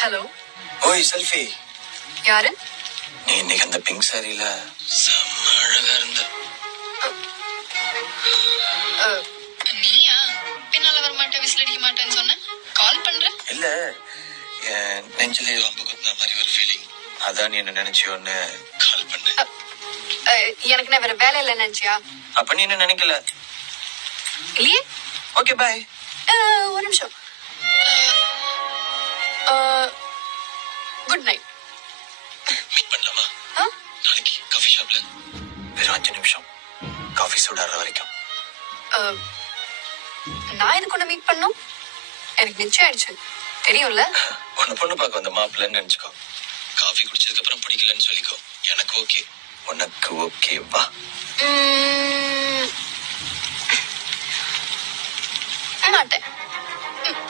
Hello. ஓய் selfie. யாரு? நீ இன்னைக்கு அந்த பிங்க் சாரியில செம்ம அழகா இருந்த. நீயா? பின்னால வர மாட்டேன், விசில் அடிக்க மாட்டேன்னு சொன்ன. கால் பண்ற? இல்ல, என் நெஞ்சிலே அம்பு குத்துன மாதிரி ஒரு ஃபீலிங். அதான் நீ என்ன நினைச்சியோன்னு கால் பண்ணேன். எனக்கு நான் வேற வேலை இல்லை நினைச்சியா? அப்ப நீ என்ன நினைக்கல? இல்லையே. Okay bye. ஒரு நிமிஷம். Good night. மீட் பண்ணலாமா? நாளைக்கு காஃபி ஷாப்ல. வெறும் 5 நிமிஷம். காஃபி சூடாற வரைக்கும். நான் இதுக்கு ஒண்ணு மீட் பண்ணும். எனக்கு நிச்சயம் ஆயிடுச்சு, தெரியும்ல. உன்னை பொண்ணு பார்க்க வந்த மாப்பிள்ளன்னு நினைச்சுக்கோ. காஃபி குடிச்சதுக்கு அப்புறம் பிடிக்கலன்னு சொல்லிக்கோ. எனக்கு ஓகே, உனக்கு ஓகேவா? மாட்டேன்.